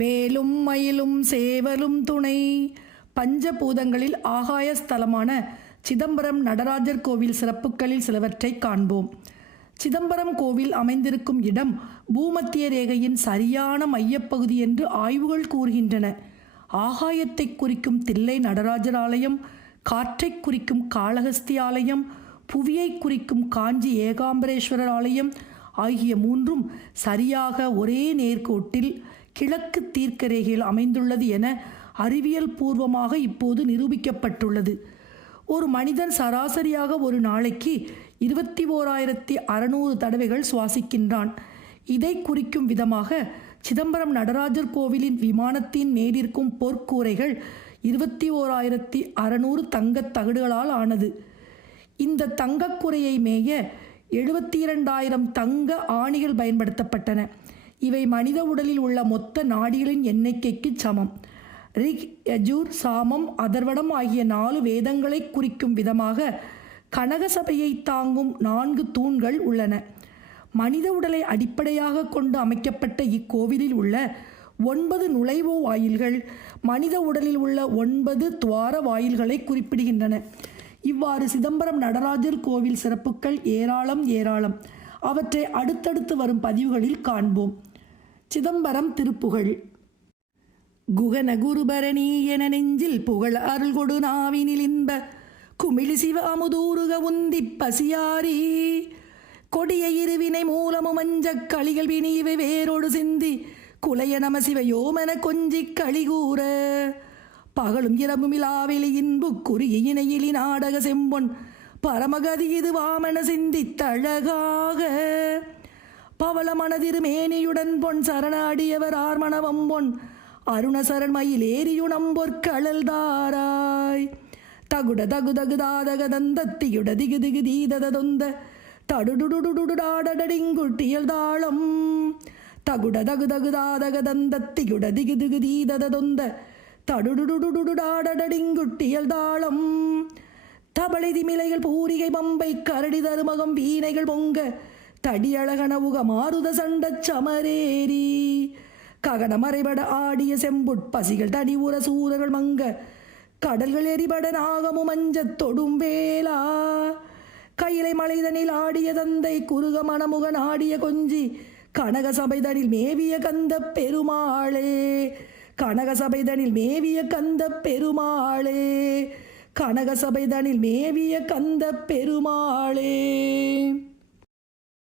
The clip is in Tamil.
வேலும் மயிலும் சேவலும் துணை. பஞ்சபூதங்களில் ஆகாய ஸ்தலமான சிதம்பரம் நடராஜர் கோவில் சிறப்புகளில் சிலவற்றை காண்போம். சிதம்பரம் கோவில் அமைந்திருக்கும் இடம் பூமத்திய ரேகையின் சரியான மையப்பகுதி என்று ஆய்வுகள் கூறுகின்றன. ஆகாயத்தை குறிக்கும் தில்லை நடராஜர் ஆலயம் காற்றை குறிக்கும் காளஹஸ்தி ஆலயம் புவியை குறிக்கும் காஞ்சி ஏகாம்பரேஸ்வரர் ஆலயம் ஆகிய மூன்றும் சரியாக ஒரே நேர்கோட்டில் கிழக்கு தீர்க்கரேகையில் அமைந்துள்ளது என அறிவியல் பூர்வமாக இப்போது நிரூபிக்கப்பட்டுள்ளது. ஒரு மனிதன் சராசரியாக ஒரு நாளைக்கு இருபத்தி ஓராயிரத்தி அறநூறு தடவைகள் சுவாசிக்கின்றான். இதை குறிக்கும் விதமாக சிதம்பரம் நடராஜர் கோவிலின் விமானத்தின் மேலிருக்கும் பொற்கூரைகள் இருபத்தி ஓராயிரத்தி அறநூறு தங்கத் தகடுகளால் ஆனது. இந்த தங்கக்குறையை மேய எழுபத்தி இரண்டாயிரம் தங்க ஆணிகள் பயன்படுத்தப்பட்டன. இவை மனித உடலில் உள்ள மொத்த நாடிகளின் எண்ணிக்கைக்கு சமம். ரிக் யஜூர் சாமம் அதர்வடம் ஆகிய நாலு வேதங்களை குறிக்கும் விதமாக கனகசபையை தாங்கும் நான்கு தூண்கள் உள்ளன. மனித உடலை அடிப்படையாக கொண்டு அமைக்கப்பட்ட இக்கோவிலில் உள்ள ஒன்பது நுழைவு வாயில்கள் மனித உடலில் உள்ள ஒன்பது துவார வாயில்களை குறிப்பிடுகின்றன. இவ்வாறு சிதம்பரம் நடராஜர் கோவில் சிறப்புகள் ஏராளம் ஏராளம். அவற்றை அடுத்தடுத்து வரும் பதிவுகளில் காண்போம். சிதம்பரம் திருப்புகழ். குகன குருபரணி என நெஞ்சில் புகழ் அருள் கொடு நாவினில் இன்ப. குமிழி சிவ அமுதூருக உந்தி பசியாரி. கொடிய இருவினை மூலமும் மஞ்சக் களிகள் வினிவை வேரோடு சிந்தி. குலைய நம சிவயோமன கொஞ்சி களிகூற பகலும் இரவும் இலாவெளி இன்பு குறிய இணையிலி நாடக செம்பொன். பரமகதி இது வாமன சிந்தித்தழகாக பவள மனதிரு மேனியுடன் பொன் சரணாடியவர் ஆர்மணவம் பொன். அருணசரண் மயிலேரியுணம்பொற்களல் தாராய். தகுட தகு தகு தாதக தந்தத்தியுட திகு திகு தீதத தொந்த. தடுடுடுடுடுடாடடிங்குட்டியல் தாளம். தகுட தகு தகு தாதக தந்தத்தியுட திகு திகு தீதத தொந்த. தடுடுடுடுடுடாடடிங்குட்டியல் தாளம் தபளை திமிலைகள் பூரிகை பம்பை கரடி தருமகம் வீணைகள் பொங்க தடியழகன உக மாருத சண்ட சமரேரி ககன மறைபட ஆடிய செம்புட்பசிகள் தடி உர சூரர்கள் மங்க கடல்கள் எரிபட நாகமும் மஞ்சத் தொடும் வேலா கையிலை மலைதனில் ஆடிய தந்தை குறுக மணமுகன் ஆடிய கொஞ்சி கனக சபைதனில் மேவிய கந்த பெருமாளே. கனகசபைதனில் மேவிய கந்த பெருமாளே. கனகசபைதனில் மேவிய கந்த பெருமாளே.